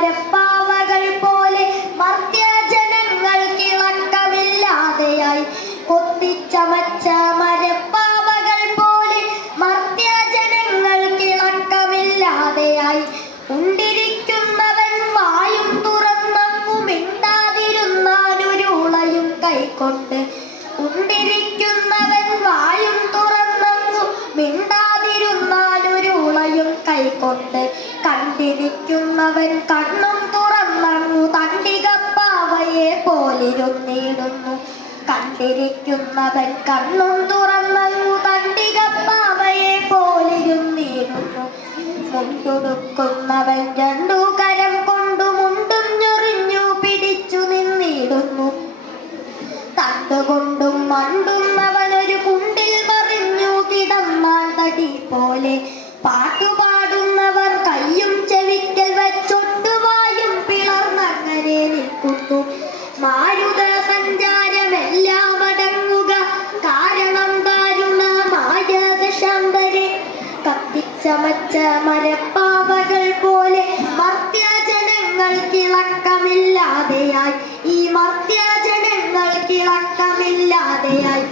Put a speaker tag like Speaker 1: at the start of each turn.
Speaker 1: മരപ്പാവകൾ പോലെ മർത്യജനങ്ങൾ കിളക്കമില്ലാതെയായി കൈക്കൊണ്ട് ഉണ്ടിരിക്കുന്നവൻ വായും തുറന്നങ്ങു മിണ്ടാതിരുന്നാനൊരുളയും കൈക്കൊണ്ട് കണ്ടിരിക്കുന്നവൻ കണ്ണും തുറന്നു തണ്ടികപ്പാവയെ പോലിരുന്നിടുന്നു. കണ്ടിരിക്കുന്നവൻ കണ്ണും തുറന്നു തണ്ടികപ്പാവയെ പോലിരുന്നിടുന്നു. മുണ്ടുടുക്കുന്നവൻ രണ്ടു കരം തട്ടുകൊണ്ടും മണ്ടും അവൻ ഒരു കുണ്ടിൽ മറിഞ്ഞു കിടന്നാൽ തടി പോലെ. പാട്ടുപാടുന്നവർ കയ്യും ചെവിക്കൽ വെച്ചൊട്ടുവായും പിളർന്നങ്ങനെ നിൽക്കുന്നു. മാരുത സഞ്ചാരമെല്ലാം അടങ്ങുക. കാരണം ദാരുണമായ ദശാന്തരെ കത്തിച്ചമച്ച മരപ്പാവകൾ പോലെ മർത്യാചനങ്ങൾ കിളക്കമില്ലാതെയായി ഈ മർത്യാചന കണ്ണുകൾ തിളക്കമില്ലാതെയായി